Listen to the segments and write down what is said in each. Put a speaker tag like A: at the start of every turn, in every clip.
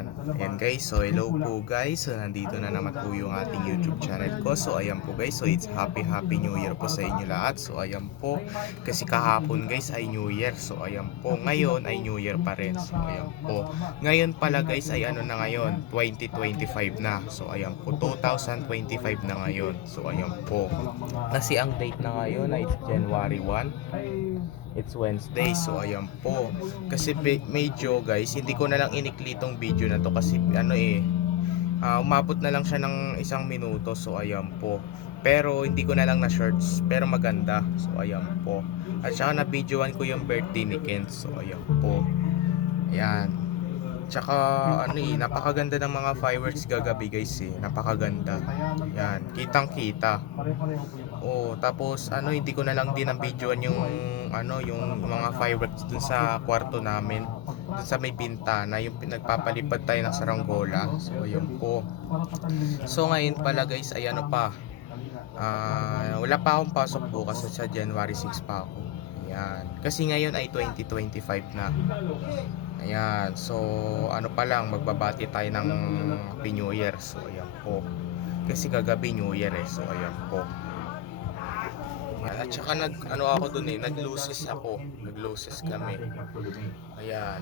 A: Ayan. Ayan guys. So hello po guys. So nandito na naman po yung ating YouTube channel ko. So ayan po guys. So it's happy happy new year po sa inyo lahat. So ayan po. Kasi kahapon guys ay new year. So ayan po. Ngayon ay new year pa rin. So ayan po. Ngayon pala guys ay ano na ngayon. 2025 na. So ayan po. 2025 na ngayon. So ayan po. Kasi ang date na ngayon ay January 1. It's Wednesday, so ayan po. Kasi medyo guys, hindi ko na lang inikli tong video na to kasi ano eh, ah, umabot na lang siya ng isang minuto, so ayan po. Pero hindi ko na lang na shorts, pero maganda, so ayan po. At saka na videoan ko yung birthday ni Kent, so ayan po. Ayan. Tsaka ano eh, napakaganda ng mga fireworks gagabi guys eh, napakaganda. Yan, kitang kita. Oh, tapos ano hindi ko na lang din ang videoan yung ano yung mga fireworks dun sa kwarto namin. Dun sa may bintana, yung pinagpapalipad tayo ng saranggola. So ayun po. So ngayon pala guys ay ano pa. Ah, wala pa akong pasok bukas sa January 6 pa ako. Ayan. Kasi ngayon ay 2025 na. Ayan. So ano pa lang magbabati tayo ng Happy New Year. So ayan po. Kasi kagabi New Year eh. So ayan po. At saka nag ano ako dun eh, nag-loses ako. Nag-loses kami. Ayan.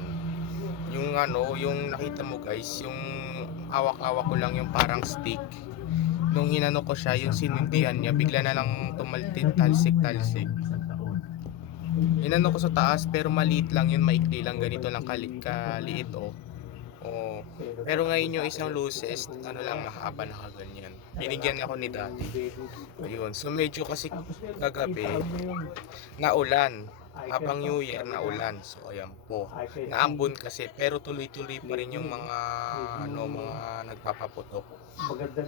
A: Yung ano, yung nakita mo guys, yung awak-awak ko lang yung parang stick. Nung inano ko siya, yung sinindihan niya, bigla na lang tumaltit, talsik-talsik. Inano ko sa taas, pero maliit lang yun, maikli lang, ganito lang kali kaliit oh. Oh. Pero ngayon yung isang luces, ano lang, mahaba na kaganyan. Binigyan ako ni daddy. Ayun. So medyo kasi kagabi, naulan. Habang New Year, naulan. So ayan po. Naambon kasi, pero tuloy-tuloy pa rin yung mga, ano, mga nagpapaputok.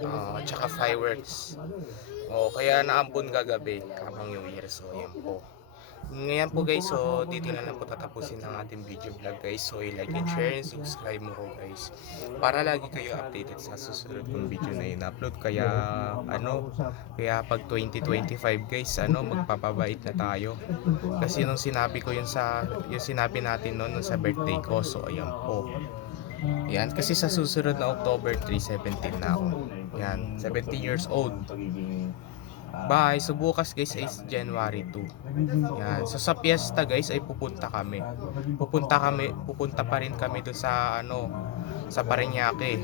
A: Ah, at saka fireworks. Oh, kaya naambon kagabi habang New Year. So ayan po. Ngayon po guys, so dito na lang po tatapusin ang ating video vlog guys. So i-like and share and subscribe mo guys. Para lagi kayo updated sa susunod kong video na in-upload. Kaya ano, kaya pag 2025 guys, ano, magpapabait na tayo. Kasi nung sinabi ko yun sa, yung sinabi natin noon sa birthday ko, so ayan po. Yan, kasi sa susunod na October 3, 17 na ako. Yan, 17 years old. Bye. So bukas guys ay January 2. Yan. So sa piyesta guys ay pupunta kami. Pupunta kami, pupunta pa rin kami doon sa ano, sa Parañaque.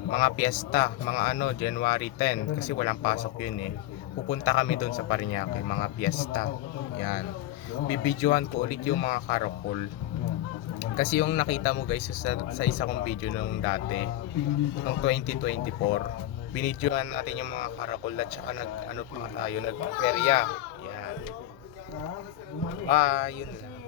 A: Mga piyesta, mga ano, January 10 kasi walang pasok yun eh. Pupunta kami doon sa Parañaque, mga piyesta. Yan. Bibidyohan ko ulit yung mga caracol. Kasi yung nakita mo guys sa, sa isa kong video nung dati, nung 2024, binidyohan natin yung mga caracol at saka nag, ano pa tayo, nagperya. Yan. Ah, yun lang.